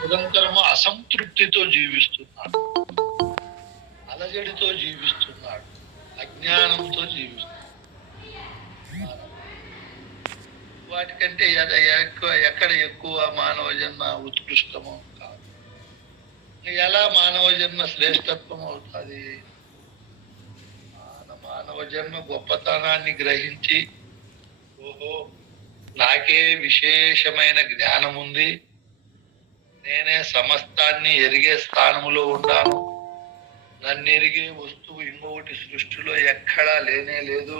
నిరంతరము అసంతృప్తితో జీవిస్తున్నాడు, అలజడితో జీవిస్తున్నాడు, అజ్ఞానంతో జీవిస్తున్నాడు. వాటికంటే ఎక్కడ ఎక్కువ మానవ జన్మ ఉత్కృష్టమో కాదు. ఎలా మానవ జన్మ శ్రేష్టత్వం అవుతుంది? మానవ జన్మ గొప్పతనాన్ని గ్రహించి, ఓహో నాకే విశేషమైన జ్ఞానం ఉంది, నేనే సమస్తాన్ని ఎరిగే స్థానములో ఉన్నాను, నన్ను ఎరిగే వస్తువు ఇంకొకటి సృష్టిలో ఎక్కడా లేనే లేదు,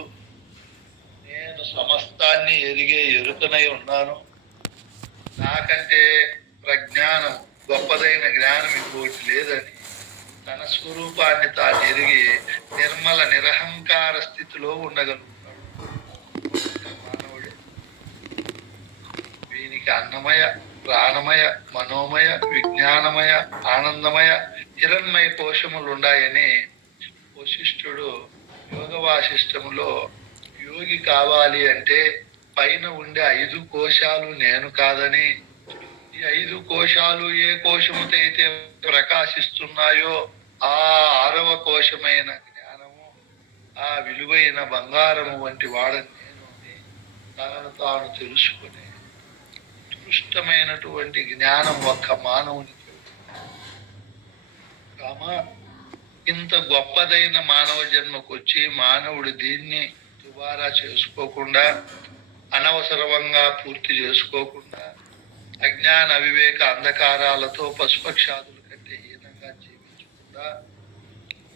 నేను సమస్తాన్ని ఎరిగే ఎరుకనై ఉన్నాను, నాకంటే ప్రజ్ఞానం గొప్పదైన జ్ఞానం ఇంకోటి లేదని తన స్వరూపాన్ని తాను ఎరిగి నిర్మల నిరహంకార స్థితిలో ఉండగలుగుతాడు మానవుడే. వీనికి అన్నమయ, ప్రాణమయ, మనోమయ, విజ్ఞానమయ, ఆనందమయ, హిరణ్మయ కోశములున్నాయని వశిష్ఠుడు యోగ వాసిష్టములో యోగి కావాలి అంటే పైన ఉండే 5 కోశాలు నేను కాదని, ఈ 5 కోశాలు ఏ కోశముతో అయితే ప్రకాశిస్తున్నాయో ఆ 6వ కోశమైన జ్ఞానము, ఆ విలువైన బంగారము వంటి వాడని నేను తనను తాను తెలుసుకునే ఉత్కృష్టమైనటువంటి జ్ఞానం ఒక్క మానవునికి. కామా ఇంత గొప్పదైన మానవ జన్మకు వచ్చి మానవుడు దీన్ని దుబారా చేసుకోకుండా, అనవసరంగా పూర్తి చేసుకోకుండా, అజ్ఞాన అవివేక అంధకారాలతో పశుపక్షాదుల కంటే హీనంగా జీవించకుండా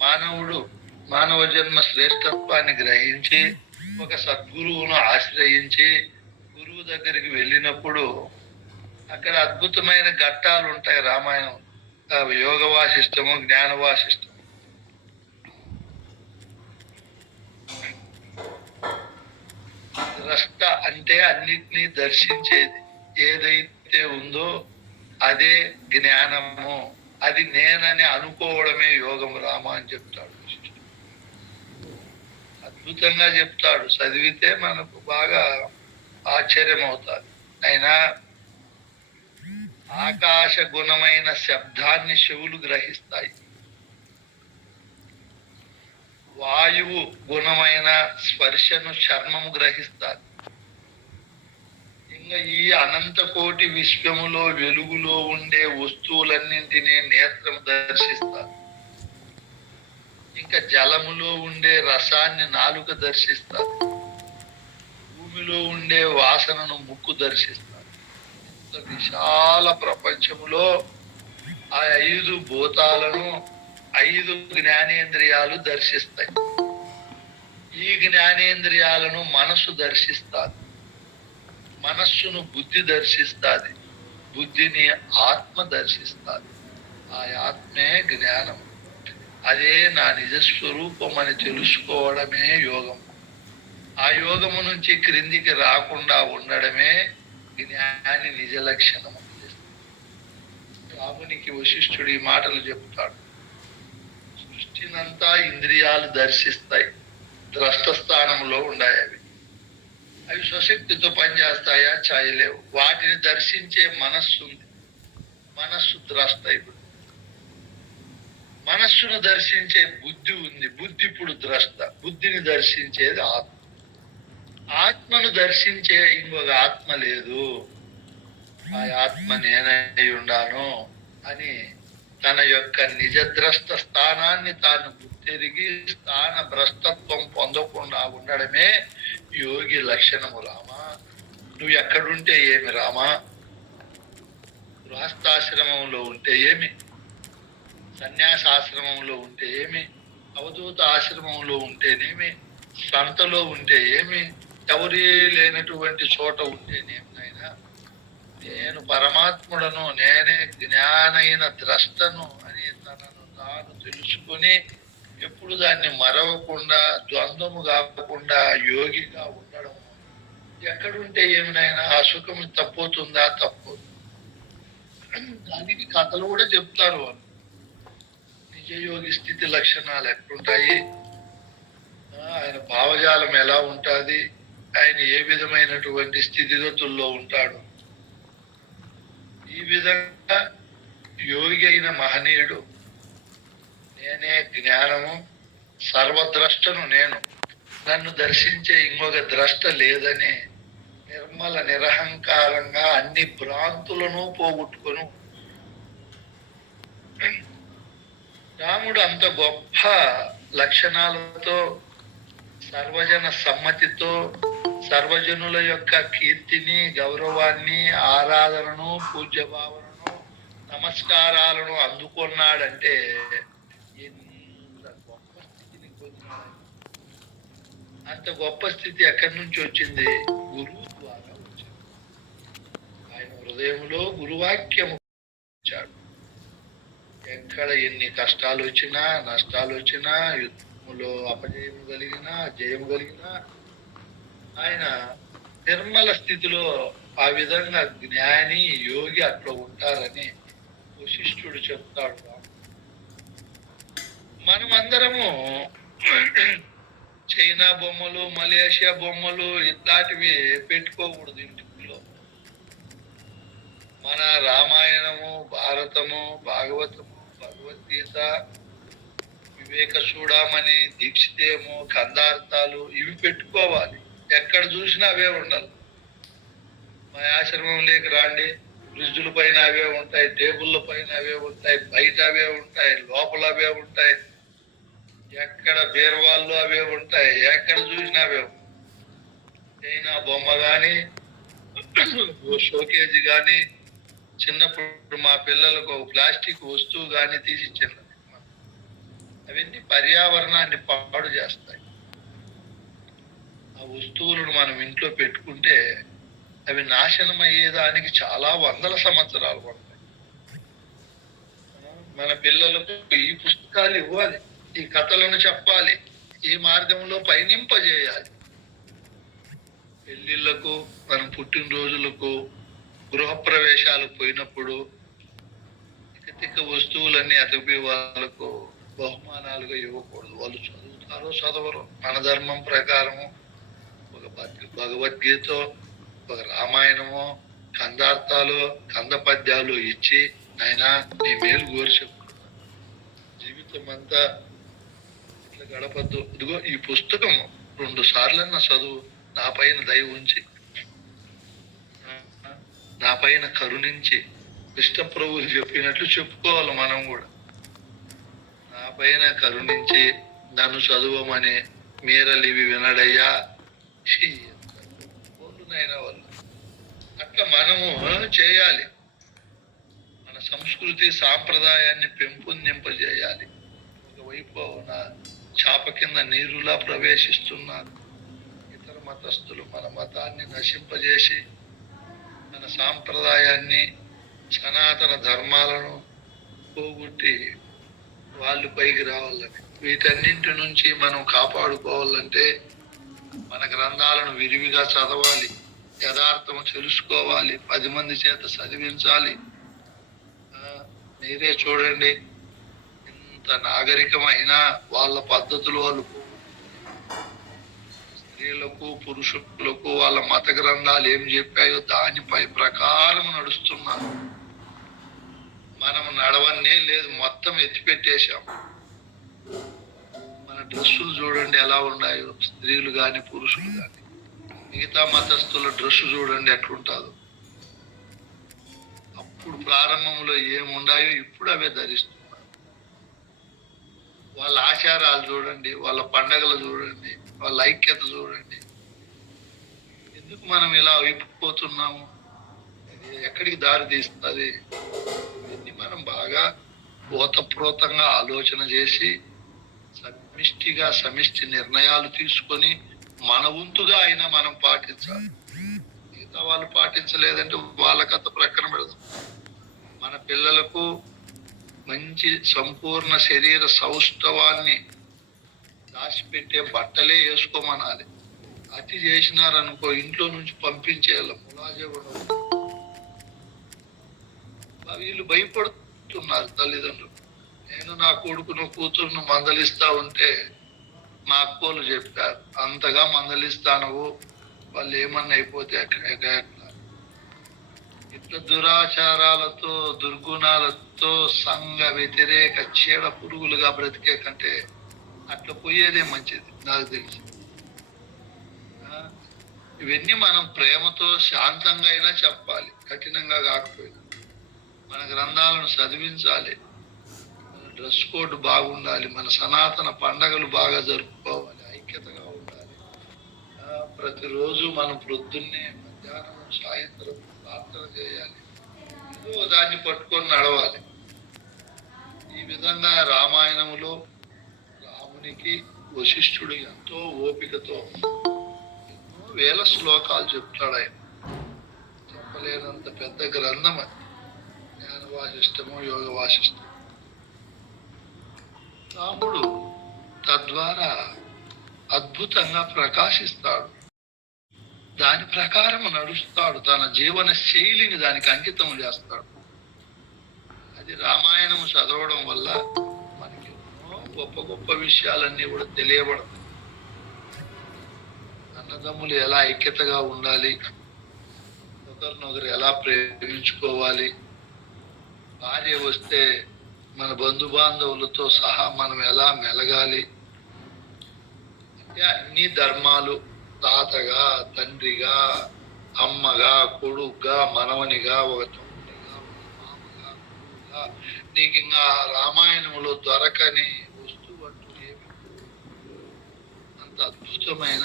మానవుడు మానవ జన్మ శ్రేష్టత్వాన్ని గ్రహించి ఒక సద్గురువును ఆశ్రయించి గురువు దగ్గరికి వెళ్ళినప్పుడు అక్కడ అద్భుతమైన ఘట్టాలు ఉంటాయి. రామాయణం యోగ వాసిష్టము, జ్ఞాన వాసిష్టము. ద్రష్ట అంటే అన్నిటినీ దర్శించేది ఏదైతే ఉందో అదే జ్ఞానము, అది నేనని అనుకోవడమే యోగము రామ అని చెప్తాడు. అద్భుతంగా చెప్తాడు, చదివితే మనకు బాగా ఆశ్చర్యం అవుతుంది. అయినా ఆకాశ గుణమైన శబ్దాన్ని చెవులు గ్రహిస్తాయి, వాయువు గుణమైన స్పర్శను చర్మము గ్రహిస్తారు, ఇంకా ఈ అనంత కోటి విశ్వములో వెలుగులో ఉండే వస్తువులన్నింటినీ నేత్రం దర్శిస్తారు, ఇంకా జలములో ఉండే రసాన్ని నాలుక దర్శిస్తారు, భూమిలో ఉండే వాసనను ముక్కు దర్శిస్తారు. విశాల ప్రపంచములో ఆ 5 భూతాలను 5 జ్ఞానేంద్రియాలు దర్శిస్తాయి. ఈ జ్ఞానేంద్రియాలను మనస్సు దర్శిస్తుంది, మనస్సును బుద్ధి దర్శిస్తుంది, బుద్ధిని ఆత్మ దర్శిస్తుంది. ఆ ఆత్మే జ్ఞానం, అదే నా నిజస్వరూపం అని తెలుసుకోవడమే యోగం. ఆ యోగము నుంచి క్రిందికి రాకుండా ఉండడమే జ్ఞాని నిజ లక్షణం. రామునికి వశిష్ఠుడు ఈ మాటలు చెప్తాడు. సృష్టినంతా ఇంద్రియాలు దర్శిస్తాయి, ద్రష్ట స్థానంలో ఉన్నాయి. అవి స్వశక్తితో పనిచేస్తాయా? చేయలేవు. వాటిని దర్శించే మనస్సు ఉంది, మనస్సు ద్రష్ట. ఇప్పుడు మనస్సును దర్శించే బుద్ధి ఉంది, బుద్ధి ఇప్పుడు ద్రష్ట. బుద్ధిని దర్శించేది ఆత్మ. ఆత్మను దర్శించే ఇంకొక ఆత్మ లేదు, ఆ ఆత్మ నేనై ఉండాను అని తన యొక్క నిజద్రష్ట స్థానాన్ని తాను గుర్తెరిగి స్థాన భ్రష్టత్వం పొందకుండా ఉండడమే యోగి లక్షణము. రామా, నువ్వు ఎక్కడుంటే ఏమి రామా? గృహస్థాశ్రమంలో ఉంటే ఏమి, సన్యాసాశ్రమంలో ఉంటే ఏమి, అవధూత ఆశ్రమంలో ఉంటేనేమి, సంతలో ఉంటే ఏమి, ఎవరి లేనటువంటి చోట ఉంటేనేమి, నాయనా నేను పరమాత్ముడను, నేనే జ్ఞానైన ద్రష్టను అని తనను తాను తెలుసుకుని ఎప్పుడు దాన్ని మరవకుండా, ద్వంద్వము కాకుండా యోగిగా ఉండడం. ఎక్కడుంటే ఏమినైనా ఆ సుఖం తప్పుతుందా? తప్పు. దానికి కథలు కూడా చెప్తారు వాళ్ళు. నిజయోగి స్థితి లక్షణాలు ఎట్లుంటాయి, ఆయన భావజాలం ఎలా ఉంటుంది, ఆయన ఏ విధమైనటువంటి స్థితిగతుల్లో ఉంటాడు, ఈ విధంగా యోగి అయిన మహనీయుడు నేనే జ్ఞానము, సర్వద్రష్టను నేను, నన్ను దర్శించే ఇంకొక ద్రష్ట లేదని నిర్మల నిరహంకారంగా అన్ని భ్రాంతులను పోగొట్టుకొను రాముడు అంత గొప్ప లక్షణాలతో, సర్వజన సమ్మతితో, సర్వజనుల యొక్క కీర్తిని, గౌరవాన్ని, ఆరాధనను, పూజ్యభావనను, నమస్కారాలను అందుకున్నాడంటే ఎంత గొప్ప స్థితిని పొందినాడు. అంత గొప్ప స్థితి ఎక్కడి నుంచి వచ్చింది? గురువు ద్వారా వచ్చింది. ఆయన హృదయంలో గురువాక్యము వచ్చాడు. ఎక్కడ ఎన్ని కష్టాలు వచ్చినా, నష్టాలు వచ్చినా, యుద్ధములో అపజయము కలిగినా, జయము కలిగినా, ఆయన నిర్మల స్థితిలో ఆ విధంగా జ్ఞాని, యోగి అట్లా ఉంటారని వశిష్ఠుడు చెప్తాడు. మనమందరము చైనా బొమ్మలు, మలేషియా బొమ్మలు ఇట్లాంటివి పెట్టుకోకూడదు ఇంటిలో. మన రామాయణము, భారతము, భాగవతము, భగవద్గీత, వివేక చూడమని, దీక్షితేమో, కందార్థాలు ఇవి పెట్టుకోవాలి. ఎక్కడ చూసినా అవే ఉండాలి. మా ఆశ్రమం లేక రాండి, ఫ్రిడ్జుల పైన అవే ఉంటాయి, టేబుల్ల పైన అవే ఉంటాయి, బయట అవే ఉంటాయి, లోపల అవే ఉంటాయి, ఎక్కడ బీరవాళ్ళు అవే ఉంటాయి, ఎక్కడ చూసినా అవే ఉంటాయి. చైనా బొమ్మ కానీ, షోకేజ్ కానీ, చిన్నప్పుడు మా పిల్లలకు ప్లాస్టిక్ వస్తువు కానీ తీసి ఇచ్చాను. అవన్నీ పర్యావరణాన్ని పాడు చేస్తాయి. ఆ వస్తువులను మనం ఇంట్లో పెట్టుకుంటే అవి నాశనం అయ్యేదానికి చాలా వందల సంవత్సరాలు పడతాయి. మన పిల్లలకు ఈ పుస్తకాలు ఇవ్వాలి, ఈ కథలను చెప్పాలి, ఈ మార్గంలో పయనింపజేయాలి. పెళ్లిళ్లకు, మనం పుట్టినరోజులకు, గృహప్రవేశాలకు పోయినప్పుడు తిక్క వస్తువులన్నీ అతిపి వాళ్ళకు బహుమానాలుగా ఇవ్వకూడదు. వాళ్ళు చదువుతారో చదవరు. మన ధర్మం ప్రకారము ఒక భగవద్గీత, ఒక రామాయణము, కందార్థాలు, కంద పద్యాలు ఇచ్చి ఆయన నీ మేలు కోరి చెప్పుకున్నాను. జీవితం అంతా ఇట్లా గడపద్దు. ఇదిగో ఈ పుస్తకం 2 సార్లన్నా చదువు, నా పైన దయ ఉంచి, నా పైన కరుణించి, కృష్ణ ప్రభువు చెప్పినట్లు చెప్పుకోవాలి. మనం కూడా నా పైన కరుణించి నన్ను చదువమని మీరలివి వినడయ్యా నైనా వాళ్ళు. అట్లా మనము చేయాలి. మన సంస్కృతి సాంప్రదాయాన్ని పెంపొందింపజేయాలి. ఒకవైపు చాప కింద నీరులా ప్రవేశిస్తున్నారు ఇతర మతస్థులు. మన మతాన్ని నశింపజేసి మన సాంప్రదాయాన్ని, సనాతన ధర్మాలను పోగొట్టి వాళ్ళు పైకి రావాలని, వీటన్నింటి నుంచి మనం కాపాడుకోవాలంటే మన గ్రంథాలను విరివిగా చదవాలి, యథార్థము తెలుసుకోవాలి, 10 మంది చేత చదివించాలి. మీరే చూడండి, ఇంత నాగరికమైన వాళ్ళ పద్ధతులు వాళ్ళు స్త్రీలకు, పురుషులకు వాళ్ళ మత గ్రంథాలు ఏం చెప్పాయో దానిపై ప్రకారం నడుస్తున్నారు. మనం నడవనే లేదు, మొత్తం ఎత్తిపెట్టేశాం. మన డ్రెస్సులు చూడండి ఎలా ఉన్నాయో, స్త్రీలు కానీ పురుషులు కానీ. మిగతా మతస్థుల డ్రెస్సు చూడండి ఎట్లుంటాదో. అప్పుడు ప్రారంభంలో ఏముండాయో ఇప్పుడు అవే ధరిస్తున్నారు. వాళ్ళ ఆచారాలు చూడండి, వాళ్ళ పండగలు చూడండి, వాళ్ళ ఐక్యత చూడండి. ఎందుకు మనం ఇలా అయిపోతున్నాము? ఎక్కడికి దారి తీస్తుంది? ఇవన్నీ మనం బాగా ఓతప్రోతంగా ఆలోచన చేసి సమిష్టి నిర్ణయాలు తీసుకొని మన వంతుగా అయినా మనం పాటించాలి. మిగతా వాళ్ళు పాటించలేదంటే వాళ్ళ కథ ప్రక్కన పెడదాం. మన పిల్లలకు మంచి సంపూర్ణ శరీర సౌష్ఠవాన్ని దాచిపెట్టే బట్టలే వేసుకోమనాలి. అతి చేసినారనుకో ఇంట్లో నుంచి పంపించేయాలి. ములాజే ఉండవు. వీళ్ళు భయపడుతున్నారు తల్లిదండ్రులు. నేను నా కొడుకును, కూతురును మందలిస్తా ఉంటే మా అక్కోళ్ళు చెప్పారు, అంతగా మందలిస్తాను వాళ్ళు ఏమన్నా అయిపోతే ఎట్లా. ఇట్లా దురాచారాలతో దుర్గుణాలతో సంఘ వ్యతిరేక చీడ పురుగులుగా బ్రతికే కంటే అట్లా పోయేదే మంచిది నాకు తెలిసి. ఆ, ఇవన్నీ మనం ప్రేమతో శాంతంగా అయినా చెప్పాలి, కఠినంగా కాకపోయినా. మన గ్రంథాలను చదివించాలి, మన డ్రెస్ కోడ్ బాగుండాలి, మన సనాతన పండగలు బాగా జరుపుకోవాలి, ఐక్యతగా ఉండాలి. ప్రతిరోజు మనం ప్రొద్దున్నే మధ్యాహ్నం సాయంత్రం ప్రార్థన చేయాలి, ఏదో దాన్ని పట్టుకొని నడవాలి. ఈ విధంగా రామాయణములో రామునికి వశిష్ఠుడు ఎంతో ఓపికతో ఎన్నో వేల శ్లోకాలు చెప్తాడు. ఆయన చెప్పలేనంత పెద్ద గ్రంథం అది, జ్ఞాన వాసిష్టము యోగ వాసిష్టము. రాముడు తద్వారా అద్భుతంగా ప్రకాశిస్తాడు, దాని ప్రకారం నడుస్తాడు, తన జీవన శైలిని దానికి అంకితం చేస్తాడు. అది రామాయణం చదవడం వల్ల మనకి ఎన్నో గొప్ప గొప్ప విషయాలన్నీ కూడా తెలియబడతాయి. అన్నదమ్ములు ఎలా ఐక్యతగా ఉండాలి, ఒకరినొకరు ఎలా ప్రేమించుకోవాలి, భార్య వస్తే మన బంధుబాంధవులతో సహా మనం ఎలా మెలగాలి, అంటే అన్ని ధర్మాలు, తాతగా, తండ్రిగా, అమ్మగా, కొడుకుగా, మనవనిగా, ఒక తమ్ముడిగా, ఒక మామగా, గురువుగా, నీకు ఇంకా రామాయణంలో దొరకని వస్తువు అంటూ ఏమి. అంత అద్భుతమైన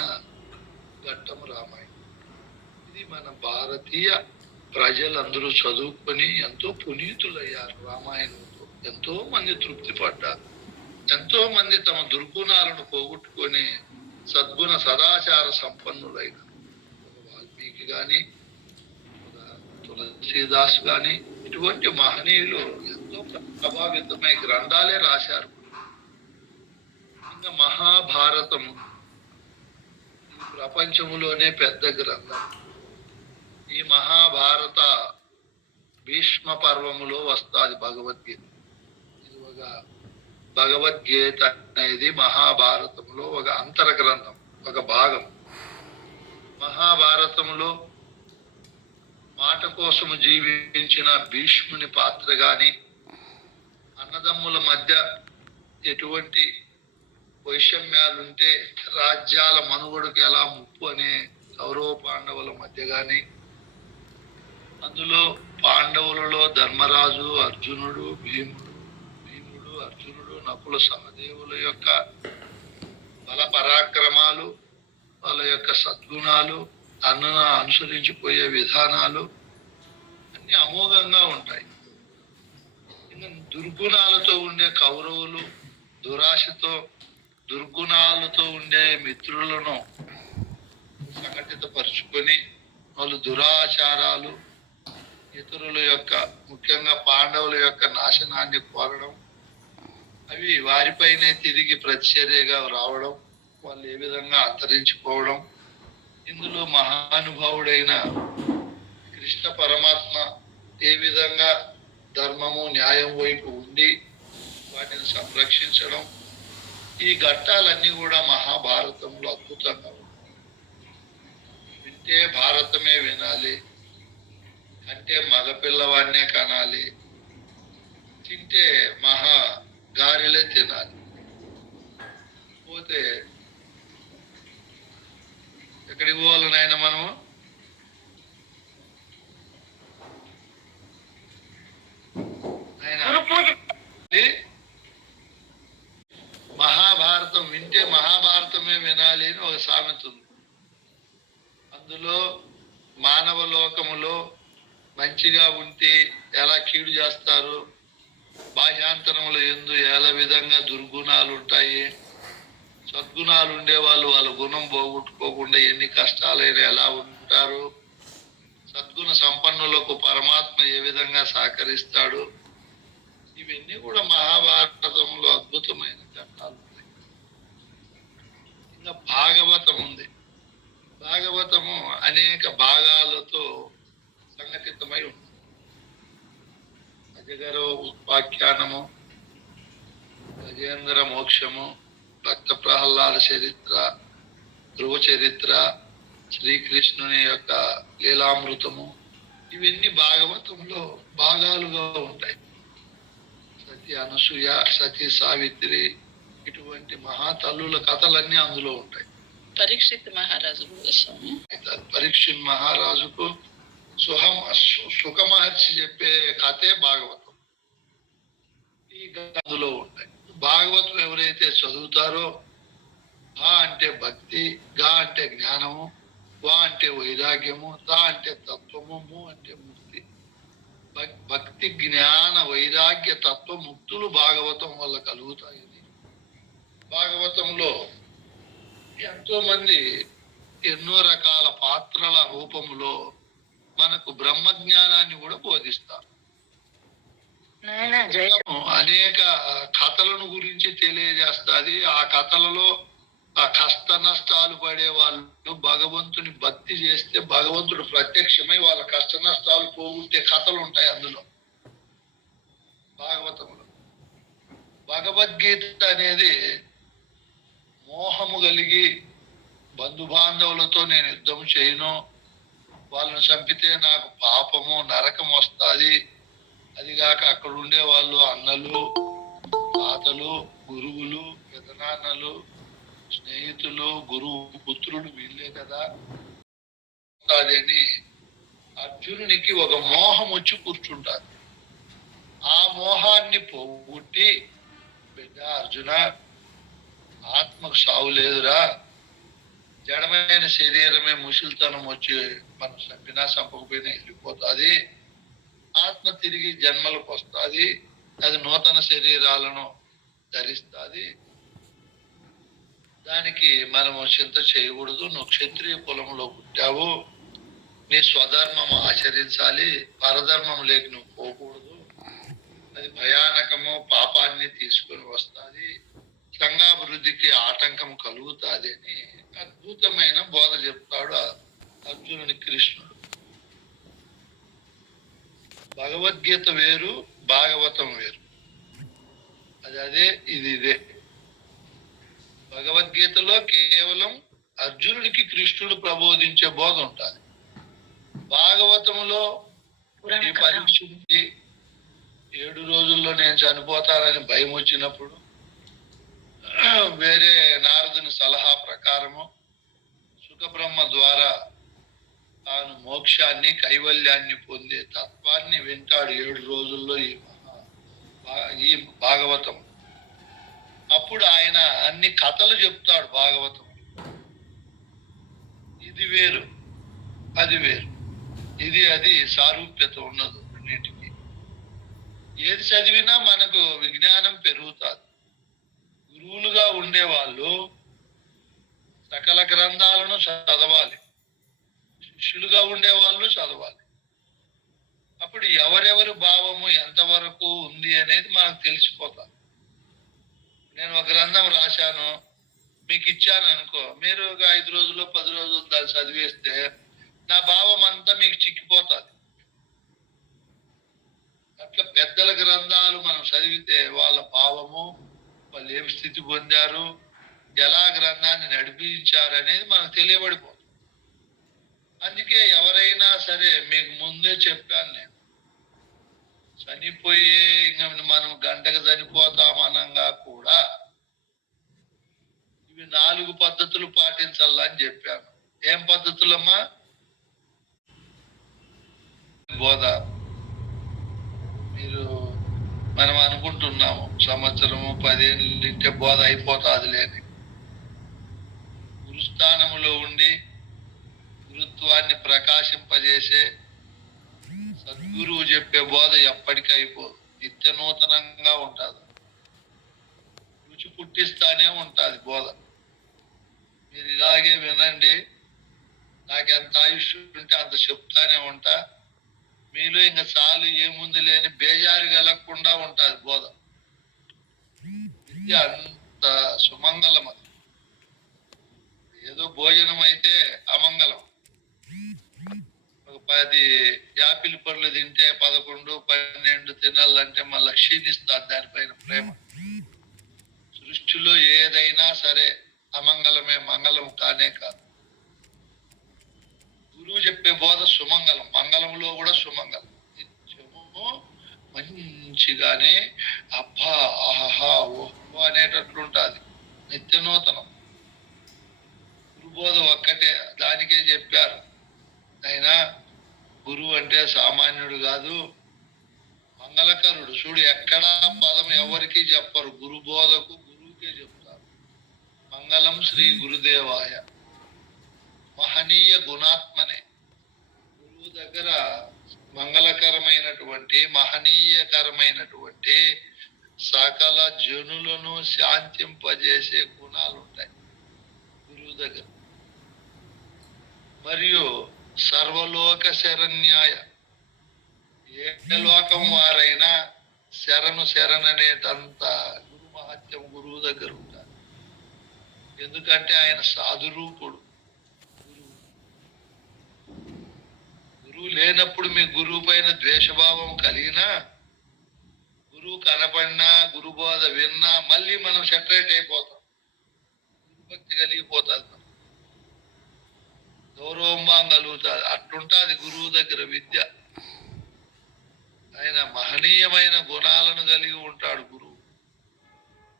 ఘట్టం రామాయణం. ఇది మన భారతీయ ప్రజలందరూ చదువుకొని ఎంతో పునీతులయ్యారు. రామాయణంతో ఎంతో మంది తృప్తి పడ్డారు, ఎంతో మంది తమ దుర్గుణాలను పోగొట్టుకొని సద్గుణ సదాచార సంపన్నులైన వాల్మీకి గాని, తులసీదాస్ గాని, ఇటువంటి మహనీయులు ఎంతో ప్రభావితమై గ్రంథాలే రాశారు. ఇంకా మహాభారతము ప్రపంచంలోనే పెద్ద గ్రంథం. ఈ మహాభారత భీష్మ పర్వములో వస్తాది భగవద్గీత. ఇది ఒక భగవద్గీత అనేది మహాభారతంలో ఒక అంతర గ్రంథం, ఒక భాగం. మహాభారతంలో మాట కోసము జీవించిన భీష్ముని పాత్ర గాని, అన్నదమ్ముల మధ్య ఎటువంటి వైషమ్యాలుంటే రాజ్యాల మనుగడకు ఎలా ముప్పు అనే కౌరవ పాండవుల మధ్య గాని, అందులో పాండవులలో ధర్మరాజు, అర్జునుడు, భీముడు, అర్జునుడు, నకుల సహదేవుల యొక్క బల పరాక్రమాలు, వాళ్ళ యొక్క సద్గుణాలు, అన్నను అనుసరించిపోయే విధానాలు అన్ని అమోఘంగా ఉంటాయి. ఇంకా దుర్గుణాలతో ఉండే కౌరవులు, దురాశతో దుర్గుణాలతో ఉండే మిత్రులను సంఘటితపరుచుకొని వాళ్ళు దురాచారాలు, ఇతరుల యొక్క ముఖ్యంగా పాండవుల యొక్క నాశనాన్ని కోరడం, అవి వారిపైనే తిరిగి ప్రతిచర్యగా రావడం, వాళ్ళు ఏ విధంగా అంతరించిపోవడం. ఇందులో మహానుభావుడైన కృష్ణ పరమాత్మ ఏ విధంగా ధర్మము న్యాయం వైపు ఉండి వాటిని సంరక్షించడం, ఈ ఘట్టాలన్నీ కూడా మహాభారతంలో అద్భుతంగా ఉంటాయి. వింటే భారతమే వినాలి, అంటే మగపిల్లవాడినే కనాలి, తింటే మహా గారెలే తినాలి. పోతే ఎక్కడికి పోవాలి నాయన మనము? మహాభారతం వింటే మహాభారతమే వినాలి అని ఒక సామెత ఉంది. అందులో మానవ లోకములో మంచిగా ఉంటే ఎలా కీడు చేస్తారు, బాహ్యాంతరములు ఎందు ఎలా విధంగా దుర్గుణాలు ఉంటాయి, సద్గుణాలు ఉండే వాళ్ళు వాళ్ళ గుణం పోగొట్టుకోకుండా ఎన్ని కష్టాలైనా ఎలా ఉంటారు, సద్గుణ సంపన్నులకు పరమాత్మ ఏ విధంగా సహకరిస్తాడు, ఇవన్నీ కూడా మహాభారతంలో అద్భుతమైన ఘట్టాలు ఉన్నాయి. ఇంకా భాగవతం ఉంది. భాగవతము అనేక భాగాలతో సంఘటితమై ఉంది. అజగర ఉపాఖ్యానము, గజేంద్ర మోక్షము, భక్త ప్రహ్లాద చరిత్ర, ధ్రువ చరిత్ర, శ్రీకృష్ణుని యొక్క లీలామృతము, ఇవన్నీ భాగవతంలో భాగాలుగా ఉంటాయి. సతీ అనసూయ, సతీ సావిత్రి, ఇటువంటి మహాతల్లుల కథలన్నీ అందులో ఉంటాయి. పరీక్షిత్ మహారాజు కోసం పరీక్షిత్ మహారాజుకు సుఖ మహర్షి చెప్పే కథే భాగవతం. ఈ అందులో ఉంటాయి. భాగవతం ఎవరైతే చదువుతారో ఆ అంటే భక్తి, గా అంటే జ్ఞానము, వా అంటే వైరాగ్యము, తా అంటే తత్వము, ము అంటే ముక్తి. భక్తి, జ్ఞాన, వైరాగ్య, తత్వ ముక్తులు భాగవతం వల్ల కలుగుతాయని భాగవతంలో ఎంతో మంది ఎన్నో రకాల పాత్రల రూపంలో మనకు బ్రహ్మ జ్ఞానాన్ని కూడా బోధిస్తారు. అనేక కథలను గురించి తెలియజేస్తుంది. ఆ కథలలో ఆ కష్ట నష్టాలు పడే వాళ్ళు భగవంతుని భక్తి చేస్తే భగవంతుడు ప్రత్యక్షమై వాళ్ళ కష్ట నష్టాలు పోగొట్టే కథలు ఉంటాయి అందులో భాగవతంలో. భగవద్గీత అనేది మోహము కలిగి బంధుబాంధవులతో నేను యుద్ధం చేయను, వాళ్ళని చంపితే నాకు పాపము నరకం వస్తుంది, అదిగాక అక్కడ ఉండే వాళ్ళు అన్నలు, తాతలు, గురువులు, పెదనాన్నలు, స్నేహితులు, గురువు పుత్రుడు వీళ్ళే కదా అని అర్జునునికి ఒక మోహం వచ్చి కూర్చుంటారు. ఆ మోహాన్ని పోగొట్టి, బిడ్డ అర్జున, ఆత్మకు సావు లేదురా, జడమైన శరీరమే ముసిల్తనం వచ్చి మనం చంపినా చంపకపోయినా వెళ్ళిపోతుంది, ఆత్మ తిరిగి జన్మలకు వస్తుంది, అది నూతన శరీరాలను ధరిస్తుంది, దానికి మనము చింత చేయకూడదు, నువ్వు క్షత్రియ కులంలో పుట్టావు, నీ స్వధర్మం ఆచరించాలి, పరధర్మం లేక నువ్వు పోకూడదు, అది భయానకము, పాపాన్ని తీసుకొని వస్తుంది, సంఘాభివృద్ధికి ఆటంకం కలుగుతుంది అని అద్భుతమైన బోధ చెప్తాడు అర్జునుని కృష్ణుడు. భగవద్గీత వేరు, భాగవతం వేరు. అదే ఇదే. భగవద్గీతలో కేవలం అర్జునుడికి కృష్ణుడు ప్రబోధించే బోధ ఉంటుంది. భాగవతంలో ఈ పరీక్షకి 7 రోజుల్లో నేను చనిపోతానని భయం వచ్చినప్పుడు వేరే నారదుని సలహా ప్రకారము సుఖబ్రహ్మ ద్వారా తాను మోక్షాన్ని, కైవల్యాన్ని పొందే తత్వాన్ని వింటాడు 7 రోజుల్లో ఈ భాగవతం. అప్పుడు ఆయన అన్ని కథలు చెప్తాడు భాగవతం. ఇది వేరు, అది వేరు, ఇది అది సారూప్యత ఉన్నది రెండింటికి. ఏది చదివినా మనకు విజ్ఞానం పెరుగుతుంది. గురువులుగా ఉండేవాళ్ళు సకల గ్రంథాలను చదవాలి, శిష్యులుగా ఉండేవాళ్ళు చదవాలి. అప్పుడు ఎవరెవరి భావము ఎంతవరకు ఉంది అనేది మనకు తెలిసిపోతుంది. నేను ఒక గ్రంథం రాశాను, మీకు ఇచ్చాను అనుకో, మీరు ఒక 5 రోజులు 10 రోజులు దాన్ని చదివేస్తే నా భావం అంతా మీకు చిక్కిపోతుంది. అట్లా పెద్దల గ్రంథాలు మనం చదివితే వాళ్ళ భావము, వాళ్ళు ఏం స్థితి పొందారు, ఎలా గ్రంథాన్ని నడిపించారు అనేది మనకు తెలియబడిపోతుంది. అందుకే ఎవరైనా సరే, మీకు ముందే చెప్పాను నేను, చనిపోయే ఇంకా మనం గంటకు చనిపోతామనంగా కూడా ఇవి 4 పద్ధతులు పాటించాలని చెప్పాను. ఏం పద్ధతులమ్మా? బోధ. మీరు మనం అనుకుంటున్నాము సంవత్సరము 10 ఏళ్ళ బోధ అయిపోతుంది లేని. గురుస్థానములో ఉండి గురుత్వాన్ని ప్రకాశింపజేసే సద్గురువు చెప్పే బోధ ఎప్పటికీ అయిపోదు, నిత్య నూతనంగా ఉంటుంది, రుచి పుట్టిస్తానే ఉంటుంది బోధ. మీరు ఇలాగే వినండి, నాకు ఎంత ఆయుష్ ఉంటే అంత చెప్తానే ఉంటా, మీలో ఇంకా చాలు ఏముంది లేని బేజారు కలగకుండా ఉంటుంది బోధ. విద్య అంత సుమంగళం. అది ఏదో భోజనం అయితే అమంగళం. ఒక 10 యాపిల్ పళ్ళు తింటే 11, 12 తినాలంటే మళ్ళీ క్షీణిస్తారు దానిపైన ప్రేమ. సృష్టిలో ఏదైనా సరే అమంగళమే, మంగళం కానే కాదు. గురువు చెప్పే బోధ సుమంగళం, మంగళంలో కూడా సుమంగళం. నిత్యము మంచిగానే అబ్బా ఆహా ఓహో అనేటట్లుంటుంది. నిత్య నూతనం. గురుబోధ ఒక్కటే, దానికే చెప్పారు అయినా గురువు అంటే సామాన్యుడు కాదు, మంగళకరుడు. చూడు, ఎక్కడా పదం ఎవరికి చెప్పరు, గురు బోధకు గురువుకే చెప్తారు. మంగళం శ్రీ గురుదేవాయ. మహనీయ గుణాత్మనే. గురువు దగ్గర మంగళకరమైనటువంటి మహనీయకరమైనటువంటి సకల జనులను శాంతింపజేసే గుణాలు ఉంటాయి గురువు దగ్గర. మరియు సర్వలోక శరణ్యాయ. ఏ లోకం వారైనా శరణనేటంత గురు మహత్యం గురువు దగ్గర ఉంటారు. ఎందుకంటే ఆయన సాధురూపుడు. గురువు లేనప్పుడు మీ గురువు పైన ద్వేషభావం కలిగినా, గురువు కనపడినా, గురు బోధ విన్నా మళ్ళీ మనం సెటరేట్ అయిపోతాం. గురుభక్తి కలిగిపోతుంది, గౌరవం కలుగుతుంది. అట్లుంటుంది గురువు దగ్గర విద్య. ఆయన మహనీయమైన గుణాలను కలిగి ఉంటాడు గురువు.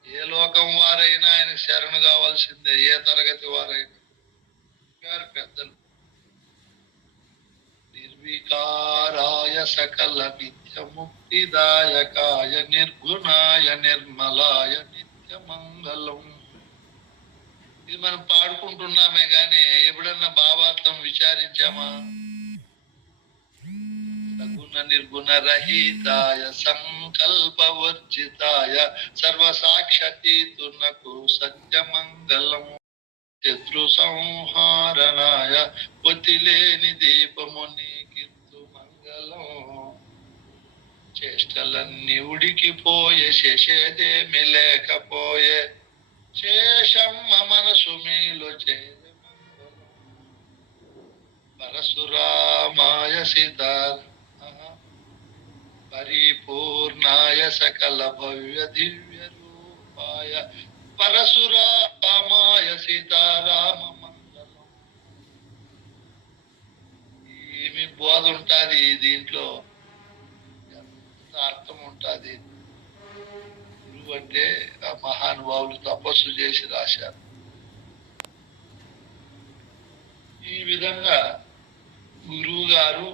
ఏ లోకం వారైనా ఆయన శరణు కావాల్సిందే, ఏ తరగతి వారైనా. పెద్దలు నిర్వికారాయ సకల నిత్య ముక్తిదాయకాయ నిర్గుణాయ నిర్మలాయ నిత్య మంగళం. ఇది మనం పాడుకుంటున్నామే గాని ఎప్పుడన్నా భావార్థం విచారించామా? సగుణ నిర్గుణ రహితాయ సంకల్పవర్జితాయ సర్వసాక్షతీతునకు సత్యమంగళం. శత్రు సంహారణాయ పొతిలేని దీపము నీకిత్తు మంగళం. చేష్టలన్నీ ఉడికిపోయే, శేషేదేమి లేకపోయే, శేషమ్మ మనసు మీలో చేరే మంగళం. పరశురామాయ సీతా పరిపూర్ణాయ సకల భవ్య దివ్య రూపాయ పరశురామాయ సీతారామ మంగళం. ఏమి బోధ ఉంటుంది దీంట్లో, ఎంత అర్థం ఉంటుంది. గురువు అంటే ఆ మహానుభావులు తపస్సు చేసి రాశారు. ఈ విధంగా గురువు గారు,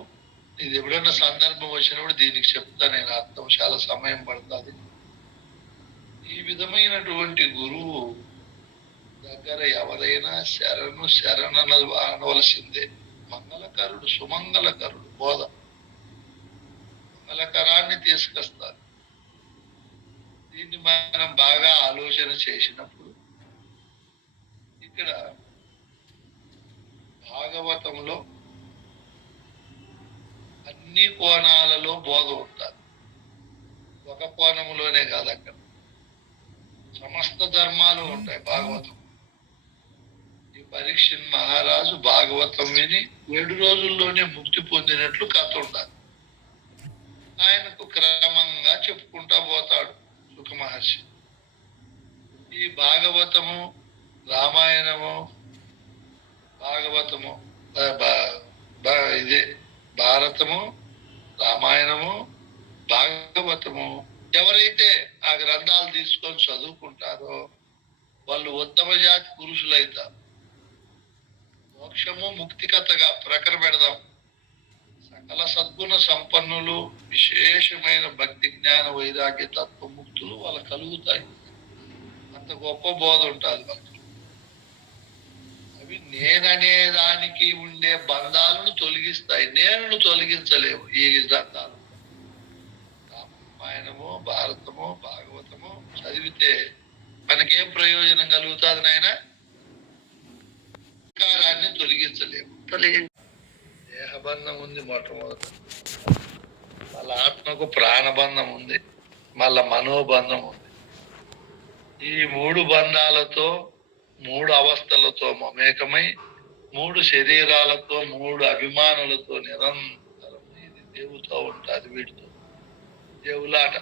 ఇది ఎప్పుడైనా సందర్భం వచ్చినప్పుడు దీనికి చెప్తా నేను, అర్థం చాలా సమయం పడుతుంది. ఈ విధమైనటువంటి గురువు దగ్గర ఎవరైనా అనవలసిందే. మంగళకరుడు, సుమంగళకరుడు బోధ మంగళకరాన్ని తీసుకొస్తారు. దీన్ని మనం బాగా ఆలోచన చేసినప్పుడు ఇక్కడ భాగవతంలో అన్ని కోణాలలో బోధ ఉంటుంది. ఒక కోణంలోనే కాదు, అక్కడ సమస్త ధర్మాలు ఉంటాయి భాగవతం. ఈ పరీక్షిత్ మహారాజు భాగవతం విని 7 రోజుల్లోనే ముక్తి పొందినట్లు కథ ఉండాలి. ఆయనకు క్రమంగా చెప్పుకుంటా పోతాడు సుఖ మహర్షి. ఈ భాగవతము, రామాయణము, భాగవతము, ఇదే భారతము, రామాయణము, భాగవతము ఎవరైతే ఆ గ్రంథాలు తీసుకొని చదువుకుంటారో వాళ్ళు ఉత్తమ జాతి పురుషులైతారు. మోక్షము ముక్తి కథగా ప్రకర పెడదాం. సకల సద్గుణ సంపన్నులు, విశేషమైన భక్తి జ్ఞాన వైరాగ్య తత్వముక్తులు వాళ్ళకు కలుగుతాయి. అంత గొప్ప బోధ ఉంటుంది వాళ్ళకి. అవి నేననే దానికి ఉండే బంధాలను తొలగిస్తాయి, నేను తొలగించలేవు. ఈ గ్రంథాలు రామాయణము, భారతము, భాగవతము చదివితే మనకేం ప్రయోజనం కలుగుతుంది నాయన? కారాన్ని తొలగించలేము. దేహబంధం ఉంది మొట్టమొదట, మళ్ళా ఆత్మకు ప్రాణబంధం ఉంది, మళ్ళా మనోబంధం ఉంది. ఈ 3 బంధాలతో, 3 అవస్థలతో మమేకమై, 3 శరీరాలతో, 3 అభిమానులతో నిరంతరం ఇది దేవుతో ఉంటుంది. వీటితో దేవులాట.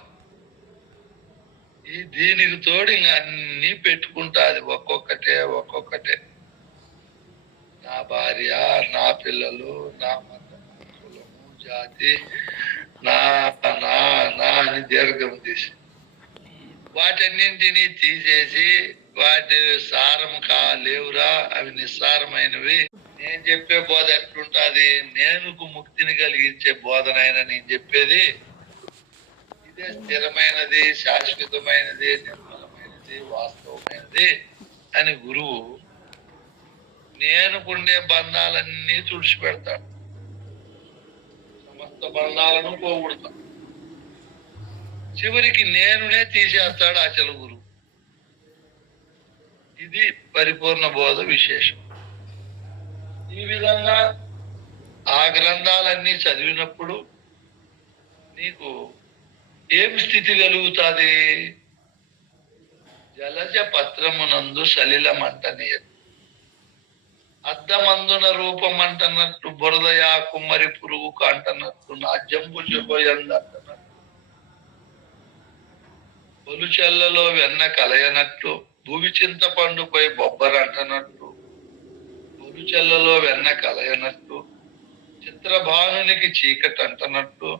ఈ దీనికి తోడు ఇంకా అన్ని పెట్టుకుంటాది, ఒక్కొక్కటే. నా భార్య, నా పిల్లలు, నా మతం, కులము, జాతి, నా నా నా అని దీర్ఘం తీసి వాటన్నింటినీ తీసేసి వాటి సారం లేవురా, అవి నిస్సారమైనవి. నేను చెప్పే బోధ ఎట్లుంటది? నేనుకు ముక్తిని కలిగించే బోధనైన నేను చెప్పేది ఇదే స్థిరమైనది, శాశ్వతమైనది, నిర్మలమైనది, వాస్తవమైనది అని గురువు నేనుకుండే బంధాలన్నీ తుడిచిపెడతాడు. సమస్త బంధాలను పోగొడతాడు. చివరికి నేనునే తీసేస్తాడు అచల గురువు. ఇది పరిపూర్ణ బోధ విశేషం. ఈ విధంగా ఆ గ్రంథాలన్నీ చదివినప్పుడు నీకు ఏం స్థితి కలుగుతుంది? జలజ పత్రమునందు సలిలమంటని అద్దమందున రూపం అంటన్నట్టు, బురదయా కుమ్మరి పురుగుకు అంటన్నట్టు, నా జంబు చెప్పోయంది అంటన్నట్టు, పొలుచెల్లలో వెన్న కలయనట్టు, భూమి చింతపండుపై బొబ్బర అంటనట్టు, పొలుచెల్లలో వెన్న కలయనట్టు, చిత్రభానునికి చీకటి అంటనట్టు,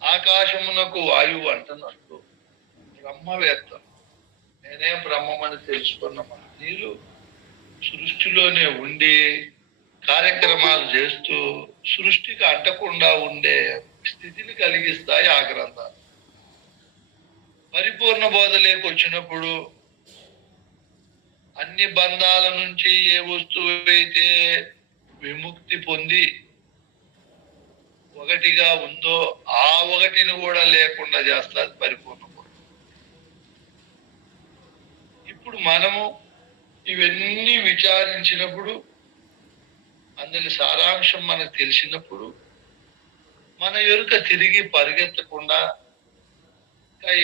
ఆకాశమునకు వాయువు అంటనట్టు, బ్రహ్మవేత్త నేనే బ్రహ్మమని తెలుసుకున్న మహనీయులు సృష్టిలోనే ఉండి కార్యక్రమాలు చేస్తూ సృష్టికి అంటకుండా ఉండే స్థితిని కలిగిస్తాయి ఆ గ్రంథాలు. పరిపూర్ణ బోధలేకి వచ్చినప్పుడు అన్ని బంధాల నుంచి ఏ వస్తువు అయితే విముక్తి పొంది ఒకటిగా ఉందో ఆ ఒకటిని కూడా లేకుండా చేస్తారు పరిపూర్ణ బోధ. ఇప్పుడు మనము ఇవన్నీ విచారించినప్పుడు, అందులో సారాంశం మనకు తెలిసినప్పుడు, మన ఎరుక తిరిగి పరిగెత్తకుండా,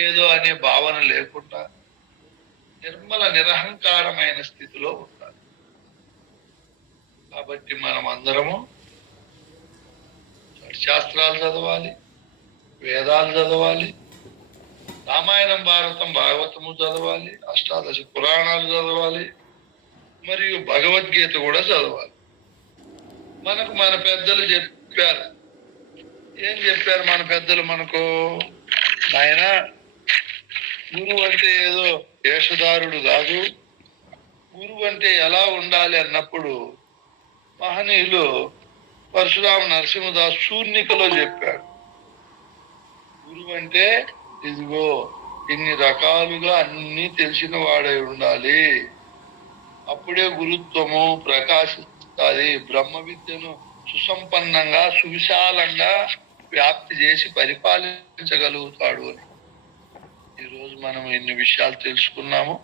ఏదో అనే భావన లేకుండా నిర్మల నిరహంకారమైన స్థితిలో ఉండాలి. కాబట్టి మనం అందరము శాస్త్రాలు చదవాలి, వేదాలు చదవాలి, రామాయణం, భారతం, భాగవతము చదవాలి, అష్టాదశ పురాణాలు చదవాలి, మరియు భగవద్గీత కూడా చదవాలి. మనకు మన పెద్దలు చెప్పారు. ఏం చెప్పారు మన పెద్దలు మనకు? నాయన, గురువు అంటే ఏదో వేషధారుడు కాదు, గురువు అంటే ఎలా ఉండాలి అన్నప్పుడు మహనీయులు పరశురామ నరసింహదాస్ శూర్ణికలో చెప్పాడు. గురువు అంటే ఇదిగో ఇన్ని రకాలుగా అన్ని తెలిసిన వాడై ఉండాలి, అప్పుడే గురుత్వము ప్రకాశిస్తుంది, బ్రహ్మ విద్యను సుసంపన్నంగా సువిశాలంగా వ్యాప్తి చేసి పరిపాలించగలుగుతాడు అని ఈరోజు మనం ఎన్ని విషయాలు తెలుసుకున్నాము.